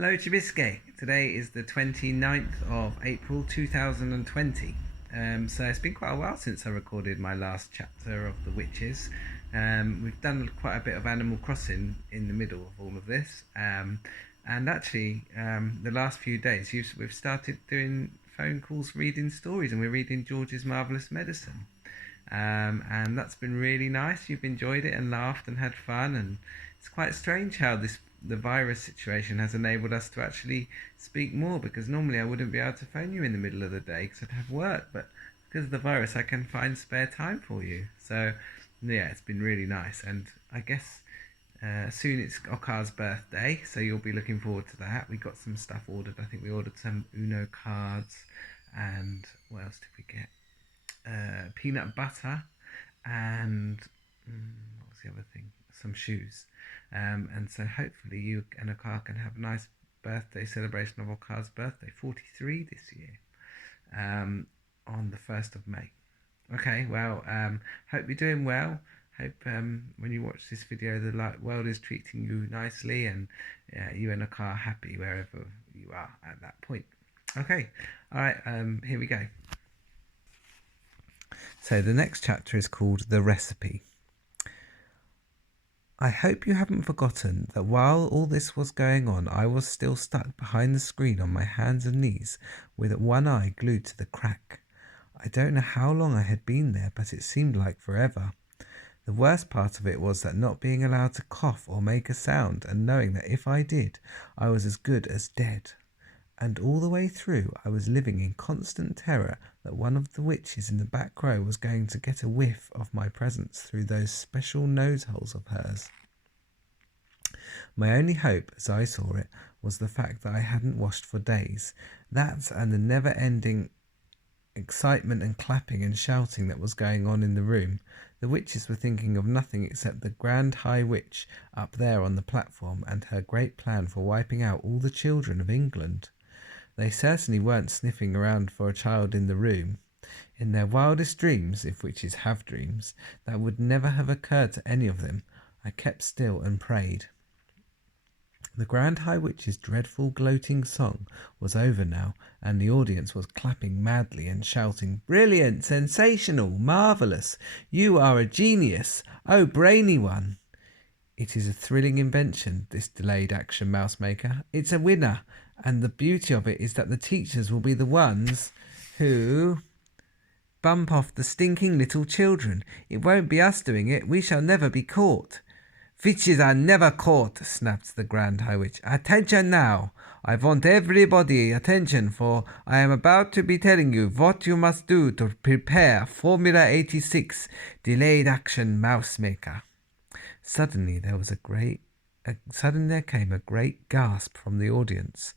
Hello Chibisque. Today is the 29th of April 2020. So it's been quite a while since I recorded my last chapter of The Witches. We've done quite a bit of Animal Crossing in the middle of all of this. And actually, the last few days we've started doing phone calls, reading stories, and we're reading George's Marvellous Medicine. And that's been really nice. You've enjoyed it and laughed and had fun, and it's quite strange how the virus situation has enabled us to actually speak more, because normally I wouldn't be able to phone you in the middle of the day because I'd have work, but because of the virus I can find spare time for you. So yeah, it's been really nice, and I guess soon it's Okar's birthday, so you'll be looking forward to that. We got some stuff ordered. I think we ordered some Uno cards, and what else did we get? Peanut butter, and what was the other thing? Some shoes. And so hopefully you and Okar can have a nice birthday celebration of Okar's birthday, 43 this year, on the 1st of May. Okay, well, hope you're doing well. Hope when you watch this video the world is treating you nicely, and you and Okar are happy wherever you are at that point. Okay, alright, here we go. So the next chapter is called The Recipe. I hope you haven't forgotten that while all this was going on, I was still stuck behind the screen on my hands and knees with one eye glued to the crack. I don't know how long I had been there, but it seemed like forever. The worst part of it was that not being allowed to cough or make a sound, and knowing that if I did, I was as good as dead. And all the way through, I was living in constant terror that one of the witches in the back row was going to get a whiff of my presence through those special nose holes of hers. My only hope, as I saw it, was the fact that I hadn't washed for days. That and the never-ending excitement and clapping and shouting that was going on in the room. The witches were thinking of nothing except the Grand High Witch up there on the platform and her great plan for wiping out all the children of England. They certainly weren't sniffing around for a child in the room. In their wildest dreams, if witches have dreams, that would never have occurred to any of them. I kept still and prayed. The Grand High Witch's dreadful gloating song was over now, and the audience was clapping madly and shouting, "Brilliant! Sensational! Marvellous! You are a genius! Oh, brainy one!" It is a thrilling invention, this delayed action mouse maker. It's a winner, and the beauty of it is that the teachers will be the ones who bump off the stinking little children. It won't be us doing it. We shall never be caught. "Witches are never caught," snapped the Grand High Witch. "Attention now! I want everybody attention, for I am about to be telling you what you must do to prepare Formula 86 Delayed Action Mouse Maker." Suddenly there came a great gasp from the audience.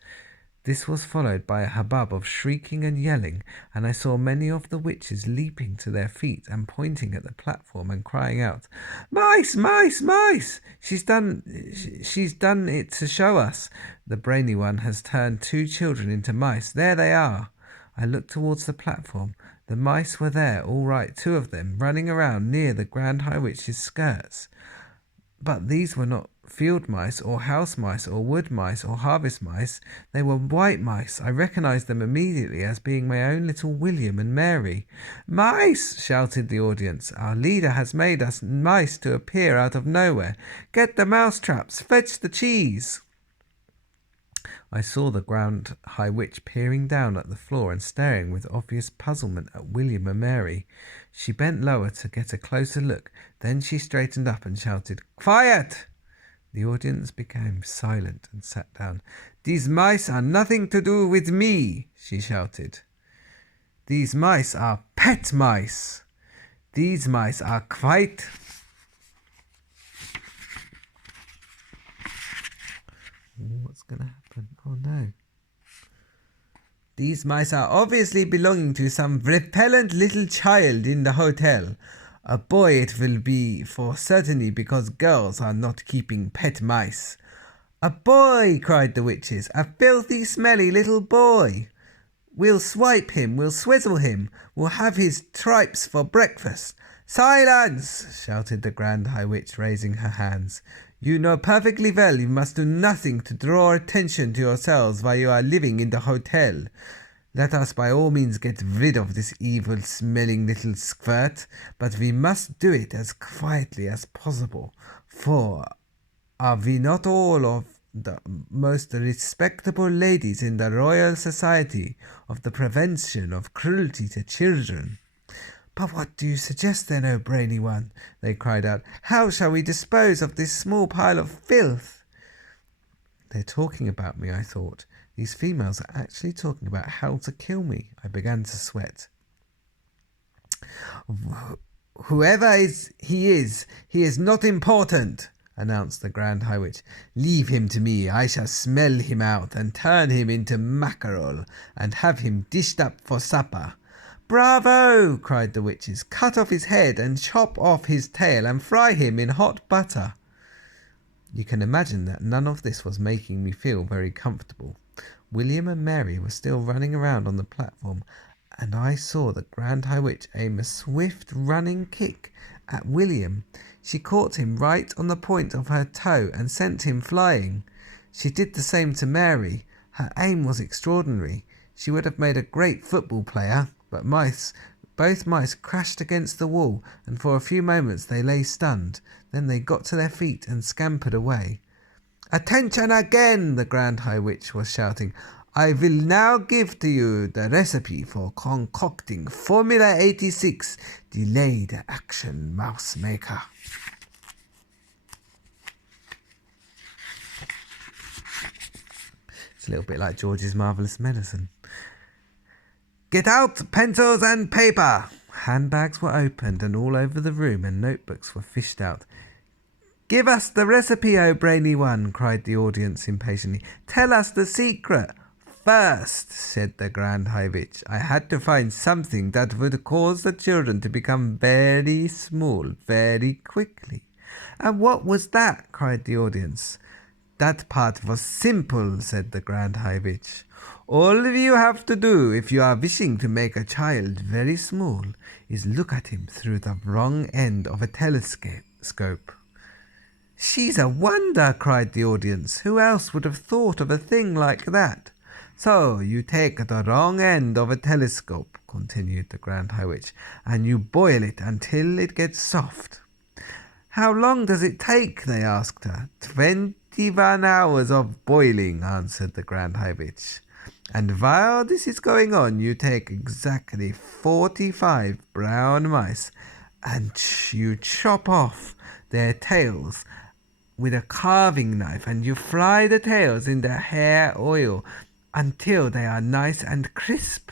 This was followed by a hubbub of shrieking and yelling, and I saw many of the witches leaping to their feet and pointing at the platform and crying out, "Mice, mice, mice! She's done it to show us. The brainy one has turned 2 children into mice. There they are." I looked towards the platform. The mice were there, all right, 2 of them, running around near the Grand High Witch's skirts. But these were not field mice or house mice or wood mice or harvest mice. They were white mice. I recognized them immediately as being my own little William and Mary. "Mice!" shouted the audience. "Our leader has made us mice to appear out of nowhere. Get the mouse traps! Fetch the cheese!" I saw the Grand High Witch peering down at the floor and staring with obvious puzzlement at William and Mary. She bent lower to get a closer look. Then she straightened up and shouted, "Quiet!" The audience became silent and sat down. "These mice are nothing to do with me," she shouted. "These mice are pet mice. These mice are quite..." What's going to happen? Oh no. "These mice are obviously belonging to some repellent little child in the hotel. A boy it will be for certainly, because girls are not keeping pet mice." "A boy!" cried the witches. "A filthy, smelly little boy! We'll swipe him, we'll swizzle him, we'll have his tripes for breakfast." "Silence!" shouted the Grand High Witch, raising her hands. You know perfectly well you must do nothing to draw attention to yourselves while you are living in the hotel. Let us by all means get rid of this evil-smelling little squirt, but we must do it as quietly as possible, for are we not all of the most respectable ladies in the Royal Society of the Prevention of Cruelty to Children? But what do you suggest then, O brainy one? They cried out. How shall we dispose of this small pile of filth? They're talking about me, I thought. These females are actually talking about how to kill me. I began to sweat. Whoever he is not important, announced the Grand High Witch. Leave him to me. I shall smell him out and turn him into mackerel and have him dished up for supper. Bravo! Cried the witches. Cut off his head and chop off his tail and fry him in hot butter. You can imagine that none of this was making me feel very comfortable. William and Mary were still running around on the platform, and I saw the Grand High Witch aim a swift running kick at William. She caught him right on the point of her toe and sent him flying. She did the same to Mary. Her aim was extraordinary. She would have made a great football player, but both mice crashed against the wall, and for a few moments they lay stunned. Then they got to their feet and scampered away. Attention again, the Grand High Witch was shouting. I will now give to you the recipe for concocting Formula 86 Delayed Action Mouse Maker. It's a little bit like George's Marvellous Medicine. Get out pencils and paper! Handbags were opened and all over the room, and notebooks were fished out. Give us the recipe, O brainy one, cried the audience impatiently. Tell us the secret. First, said the Grand High Witch, I had to find something that would cause the children to become very small very quickly. And what was that? Cried the audience. That part was simple, said the Grand High Witch. All you have to do if you are wishing to make a child very small is look at him through the wrong end of a telescope. She's a wonder, cried the audience. Who else would have thought of a thing like that? So you take the wrong end of a telescope, continued the Grand High Witch, and you boil it until it gets soft. How long does it take? They asked her. 21 hours of boiling, answered the Grand High Witch. And while this is going on, you take exactly 45 brown mice and you chop off their tails with a carving knife, and you fry the tails in the hair oil until they are nice and crisp.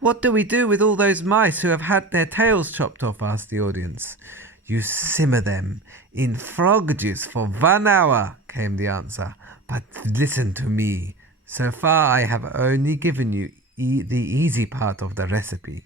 What do we do with all those mice who have had their tails chopped off? Asked the audience. You simmer them in frog juice for 1 hour, came the answer. But listen to me. So far I have only given you the easy part of the recipe.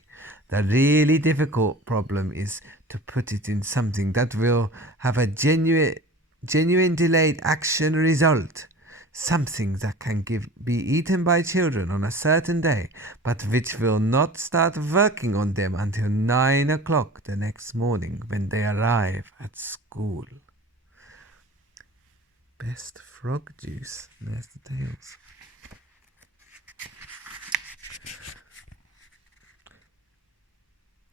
The really difficult problem is to put it in something that will have a genuine delayed action result. Something that can be eaten by children on a certain day, but which will not start working on them until 9 o'clock the next morning when they arrive at school. Best frog juice. There's the tails.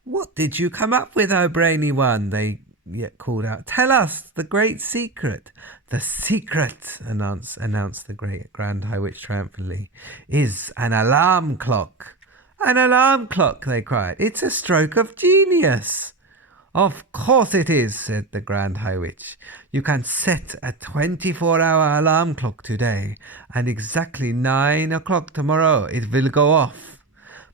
What did you come up with, O brainy one? They yet called out. Tell us the great secret. The secret, announced the great Grand High Witch triumphantly, is an alarm clock. An alarm clock, they cried. It's a stroke of genius. Of course it is, said the Grand High Witch. You can set a 24-hour alarm clock today, and exactly 9 o'clock tomorrow it will go off.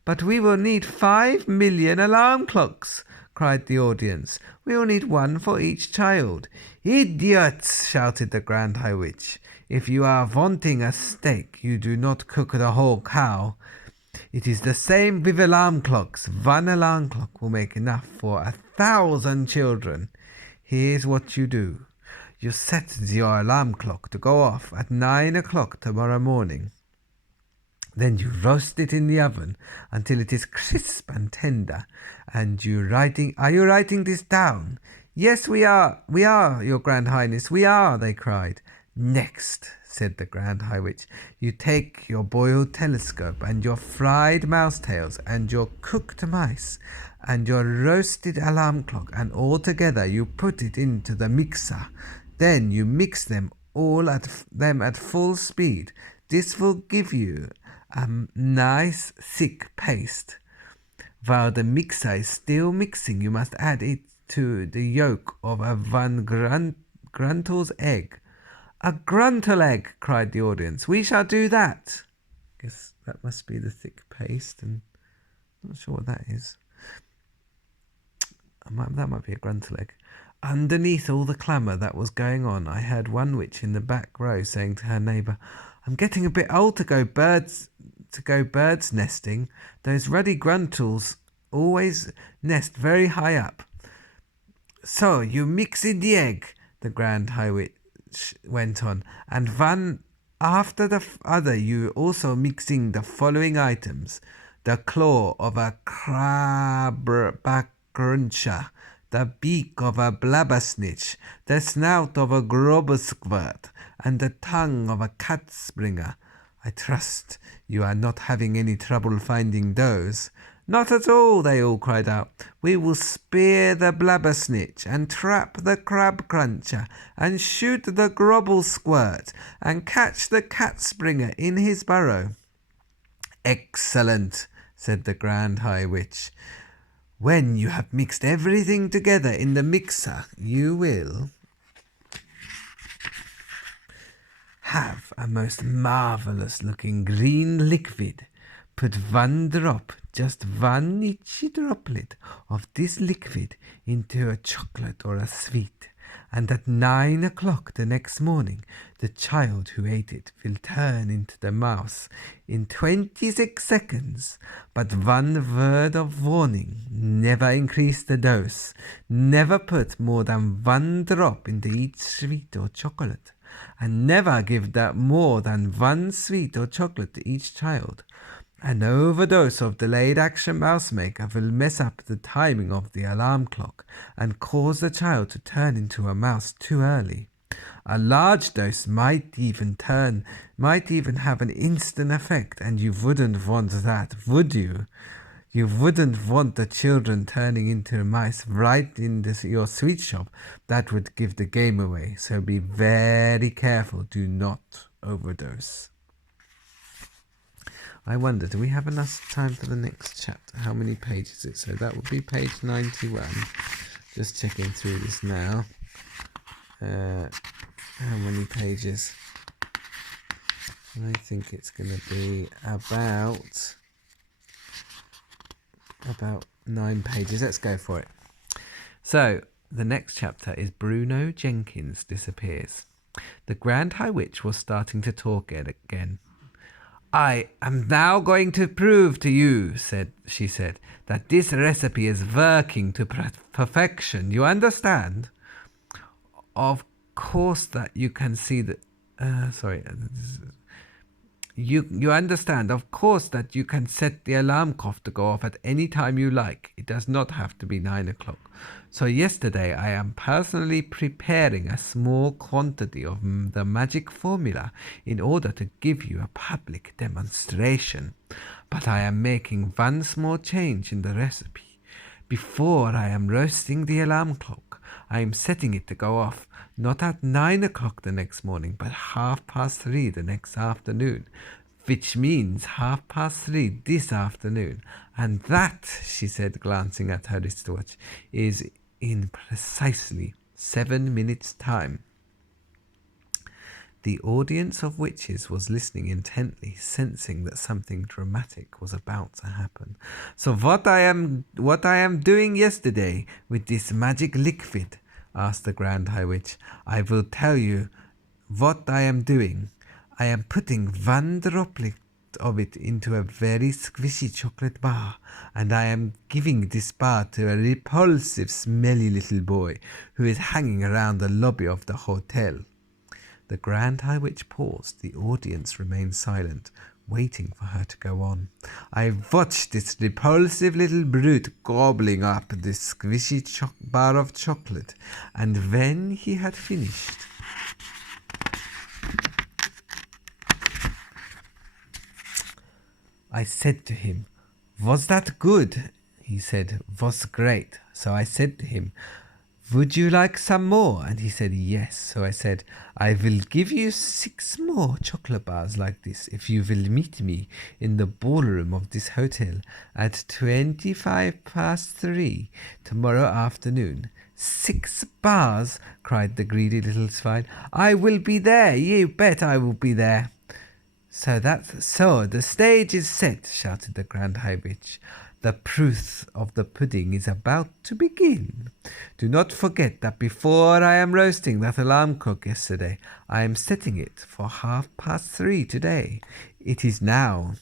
But we will need 5 million alarm clocks, cried the audience. We will need one for each child. Idiots, shouted the Grand High Witch. If you are wanting a steak, you do not cook the whole cow. It is the same with alarm clocks. 1 alarm clock will make enough for 1,000 children. Here's what you do. You set your alarm clock to go off at 9 o'clock tomorrow morning. Then you roast it in the oven until it is crisp and tender. And are you writing this down? Yes, we are, your Grand Highness, we are, they cried. Next, said the Grand High Witch, you take your boiled telescope and your fried mouse tails and your cooked mice and your roasted alarm clock, and all together you put it into the mixer. Then you mix them all at full speed. This will give you a nice thick paste. While the mixer is still mixing, you must add it to the yolk of a Van Gruntel's egg. A Gruntel egg, cried the audience. We shall do that. Guess that must be the thick paste, and I'm not sure what that is. That might be a Gruntel egg. Underneath all the clamour that was going on, I heard one witch in the back row saying to her neighbour, I'm getting a bit old to go birds nesting. Those ruddy gruntles always nest very high up. So you mix in the egg, the Grand High Witch went on, and one after the other you also mixing the following items: the claw of a crabbackgruncher, the beak of a blabbersnitch, the snout of a grobbersquirt, and the tongue of a catspringer. I trust you are not having any trouble finding those. Not at all, they all cried out. We will spear the blabbersnitch, and trap the crab cruncher, and shoot the grobble squirt, and catch the catspringer in his burrow. Excellent, said the Grand High Witch. When you have mixed everything together in the mixer, you will have a most marvellous looking green liquid. Put one drop, just one itchy droplet of this liquid into a chocolate or a sweet, and at 9 o'clock the next morning the child who ate it will turn into the mouse in 26 seconds. But one word of warning: never increase the dose. Never put more than one drop into each sweet or chocolate, and never give that more than one sweet or chocolate to each child. An overdose of delayed action mouse maker will mess up the timing of the alarm clock and cause the child to turn into a mouse too early. A large dose might even have an instant effect, and you wouldn't want that, would you? You wouldn't want the children turning into mice right in your sweet shop. That would give the game away. So be very careful. Do not overdose. I wonder, do we have enough time for the next chapter? How many pages is it? So that would be page 91. Just checking through this now. How many pages? I think it's going to be about 9 pages. Let's go for it. So the next chapter is Bruno Jenkins Disappears. The Grand High Witch was starting to talk again. I am now going to prove to you, she said, that this recipe is working to perfection. You understand? Of course that you can see that... You understand, of course, that you can set the alarm clock to go off at any time you like. It does not have to be 9 o'clock. So yesterday I am personally preparing a small quantity of the magic formula in order to give you a public demonstration. But I am making one small change in the recipe. Before I am roasting the alarm clock, I am setting it to go off not at 9 o'clock the next morning, but 3:30 the next afternoon, which means 3:30 this afternoon. And that, she said, glancing at her wristwatch, is in precisely 7 minutes' time. The audience of witches was listening intently, sensing that something dramatic was about to happen. So what I am doing yesterday with this magic liquid, asked the Grand High Witch. I will tell you what I am doing. I am putting one droplet of it into a very squishy chocolate bar, and I am giving this bar to a repulsive, smelly little boy who is hanging around the lobby of the hotel. The Grand High Witch paused. The audience remained silent, waiting for her to go on. I watched this repulsive little brute gobbling up this squishy bar of chocolate, and when he had finished, I said to him, "Was that good?" He said, "Was great." So I said to him, "Would you like some more?" And he said, "Yes." So I said, "I will give you 6 more chocolate bars like this if you will meet me in the ballroom of this hotel at 3 tomorrow afternoon." "6 bars!" cried the greedy little swine. "I will be there. You bet I will be there." So the stage is set," shouted the Grand High Witch. "The proof of the pudding is about to begin. Do not forget that before I am roasting that alarm clock yesterday, I am setting it for 3:30 today. It is now,"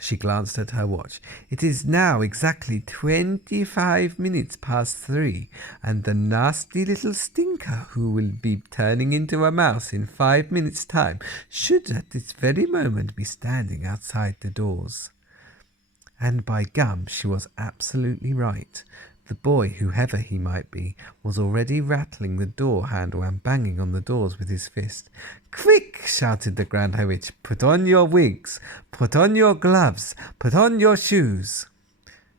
she glanced at her watch, "it is now exactly 25 minutes past 3, and the nasty little stinker who will be turning into a mouse in 5 minutes' time should at this very moment be standing outside the doors." And by gum, she was absolutely right. The boy, whoever he might be, was already rattling the door handle and banging on the doors with his fist. "Quick!" shouted the Grand High Witch. "Put on your wigs, put on your gloves, put on your shoes."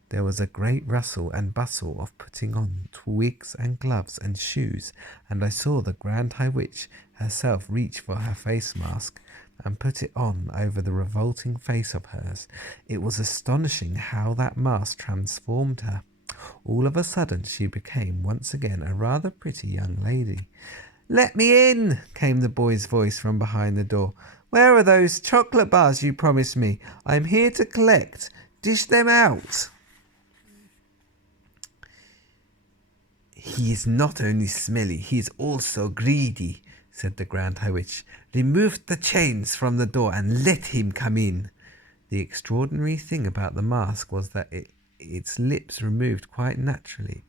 There was a great rustle and bustle of putting on wigs and gloves and shoes, and I saw the Grand High Witch herself reach for her face mask and put it on over the revolting face of hers. It was astonishing how that mask transformed her. All of a sudden she became once again a rather pretty young lady. "Let me in!" came the boy's voice from behind the door. "Where are those chocolate bars you promised me? I'm here to collect. Dish them out." "He is not only smelly, he is also greedy," said the Grand High Witch. "Remove the chains from the door and let him come in." The extraordinary thing about the mask was that its lips moved quite naturally.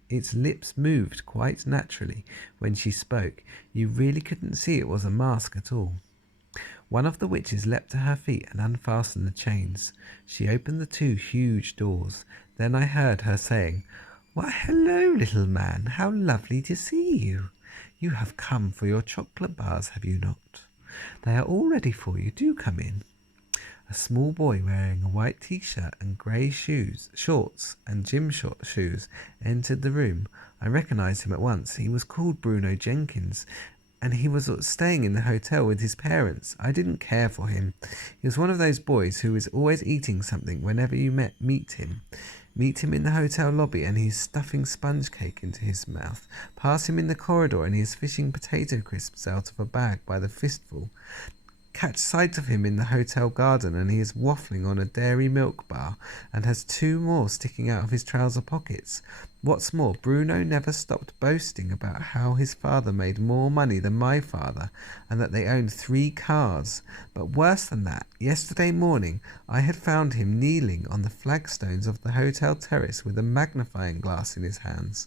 When she spoke. You really couldn't see it was a mask at all. One of the witches leapt to her feet and unfastened the chains. She opened the 2 huge doors. Then I heard her saying, "Why, hello, little man. How lovely to see you. You have come for your chocolate bars, have you not? They are all ready for you. Do come in." A small boy wearing a white t-shirt and grey shorts and gym shoes entered the room. I recognized him at once. He was called Bruno Jenkins, and he was staying in the hotel with his parents. I didn't care for him. He was one of those boys who is always eating something whenever you meet him. Meet him in the hotel lobby and he's stuffing sponge cake into his mouth. Pass him in the corridor and he is fishing potato crisps out of a bag by the fistful. Catch sight of him in the hotel garden and he is waffling on a dairy milk bar and has 2 more sticking out of his trouser pockets. What's more, Bruno never stopped boasting about how his father made more money than my father and that they owned 3 cars. But worse than that, yesterday morning I had found him kneeling on the flagstones of the hotel terrace with a magnifying glass in his hands.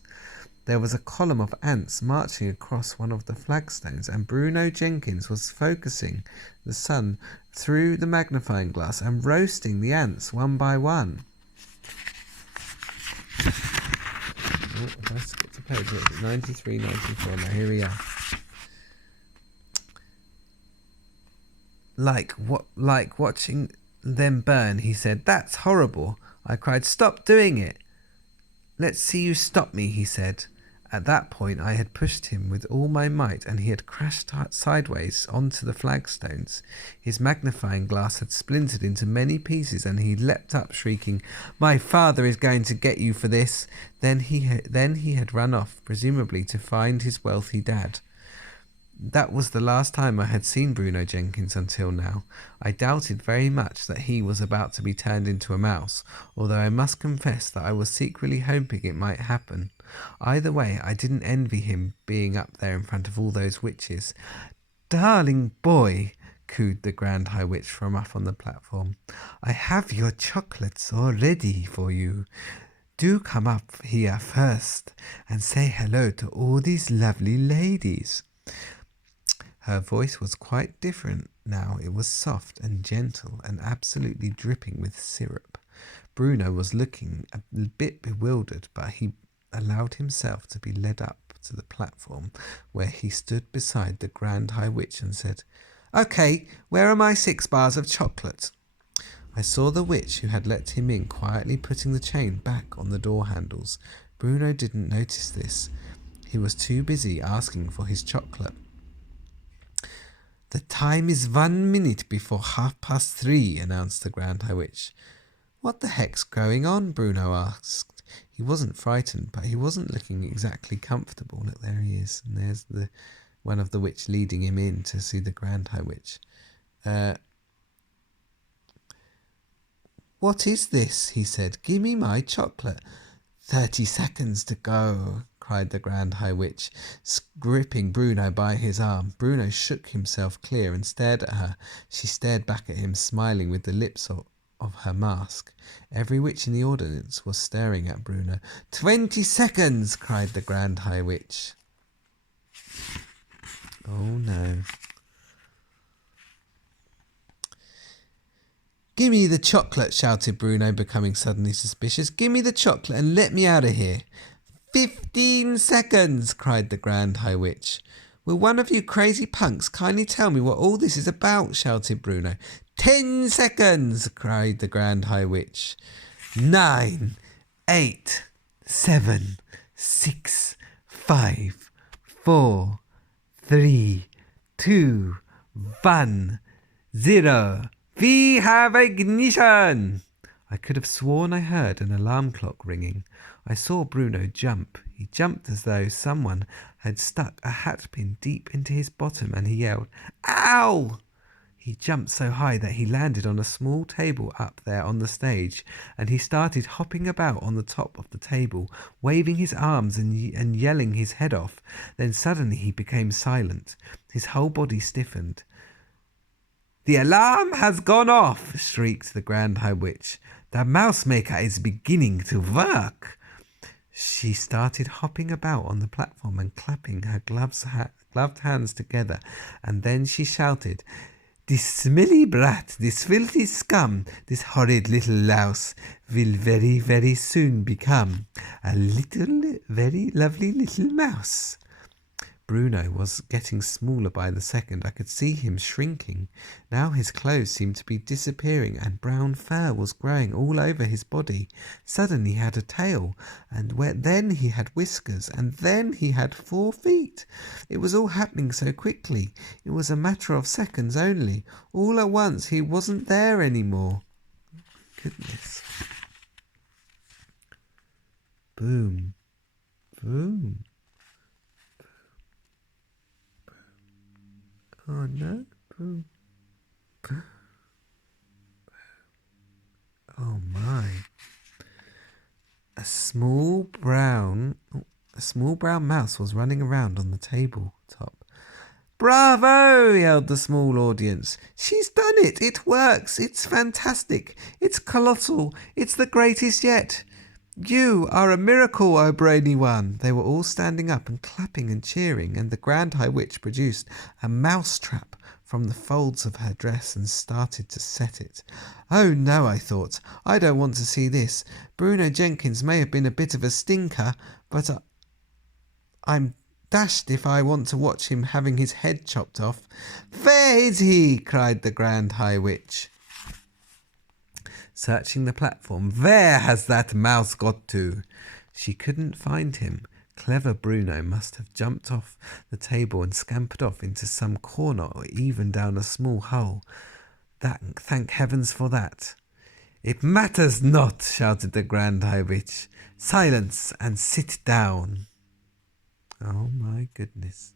There was a column of ants marching across one of the flagstones, and Bruno Jenkins was focusing the sun through the magnifying glass and roasting the ants one by one. If I skip to page 93, 94, now here we are. Like watching them burn, he said. "That's horrible." I cried, "Stop doing it." "Let's see you stop me," he said. At that point I had pushed him with all my might and he had crashed sideways onto the flagstones. His magnifying glass had splintered into many pieces and he leapt up shrieking, "My father is going to get you for this." Then he had run off, presumably to find his wealthy dad. That was the last time I had seen Bruno Jenkins until now. I doubted very much that he was about to be turned into a mouse, although I must confess that I was secretly hoping it might happen. Either way, I didn't envy him being up there in front of all those witches. "Darling boy," cooed the Grand High Witch from up on the platform, "I have your chocolates all ready for you. Do come up here first and say hello to all these lovely ladies." Her voice was quite different now. It was soft and gentle and absolutely dripping with syrup. Bruno was looking a bit bewildered, but he allowed himself to be led up to the platform where he stood beside the Grand High Witch and said, "Okay, where are my 6 bars of chocolate?" I saw the witch who had let him in quietly putting the chain back on the door handles. Bruno didn't notice this. He was too busy asking for his chocolate. "The time is 1 minute before 3:30, announced the Grand High Witch. "What the heck's going on?" Bruno asked. He wasn't frightened, but he wasn't looking exactly comfortable. Look, there he is. And there's one of the witch leading him in to see the Grand High Witch. "What is this?" he said. "Give me my chocolate." 30 seconds to go, cried the Grand High Witch, gripping Bruno by his arm. Bruno shook himself clear and stared at her. She stared back at him, smiling with the lips of her mask. Every witch in the audience was staring at Bruno. 20 seconds, cried the Grand High Witch. Oh no. "Gimme the chocolate," shouted Bruno, becoming suddenly suspicious. "Gimme the chocolate and let me out of here." 15 seconds, cried the Grand High Witch. "Will one of you crazy punks kindly tell me what all this is about?" shouted Bruno. 10 seconds, cried the Grand High Witch. 9, 8, 7, 6, 5, 4, 3, 2, 1, 0. We have ignition! I could have sworn I heard an alarm clock ringing. I saw Bruno jump. He jumped as though someone had stuck a hatpin deep into his bottom, and he yelled, "Ow!" He jumped so high that he landed on a small table up there on the stage, and he started hopping about on the top of the table, waving his arms and yelling his head off. Then suddenly he became silent. His whole body stiffened. "The alarm has gone off!" shrieked the Grand High Witch. "The mouse maker is beginning to work." She started hopping about on the platform and clapping her gloved hands together, and then she shouted, "This smelly brat, this filthy scum, this horrid little louse will very, very soon become a little, very lovely little mouse." Bruno was getting smaller by the second. I could see him shrinking. Now his clothes seemed to be disappearing, and brown fur was growing all over his body. Suddenly he had a tail, and then he had whiskers, and then he had 4 feet. It was all happening so quickly. It was a matter of seconds only. All at once he wasn't there anymore. Goodness. Boom. Boom. Oh no. Boom. Oh my. A small brown mouse was running around on the tabletop. "Bravo!" yelled the small audience. "She's done it! It works! It's fantastic! It's colossal! It's the greatest yet! You are a miracle, O brainy one!" They were all standing up and clapping and cheering, and the Grand High Witch produced a mouse trap from the folds of her dress and started to set it. "Oh no," I thought, "I don't want to see this. Bruno Jenkins may have been a bit of a stinker, but I'm dashed if I want to watch him having his head chopped off." "Where is he?" cried the Grand High Witch, searching the platform. "Where has that mouse got to?" She couldn't find him. Clever Bruno must have jumped off the table and scampered off into some corner or even down a small hole. Thank heavens for that. "It matters not," shouted the Grand High Witch. "Silence and sit down." Oh my goodness.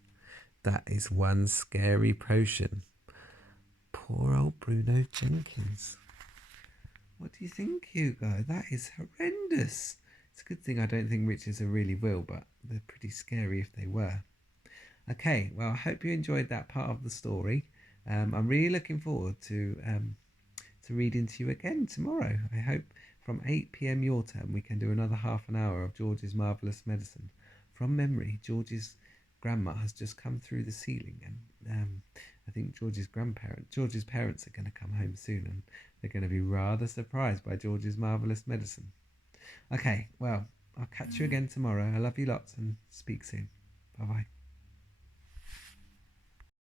That is one scary potion. Poor old Bruno Jenkins. What do you think, Hugo? That is horrendous. It's a good thing I don't think witches are really real, but they're pretty scary if they were. Okay, well, I hope you enjoyed that part of the story. I'm really looking forward to reading to you again tomorrow. I hope from 8 p.m. your time we can do another half an hour of George's Marvellous Medicine. From memory, George's grandma has just come through the ceiling and I think George's parents are going to come home soon, and they're going to be rather surprised by George's marvelous medicine. Okay, well, I'll catch you again tomorrow. I love you lots, and speak soon. Bye bye.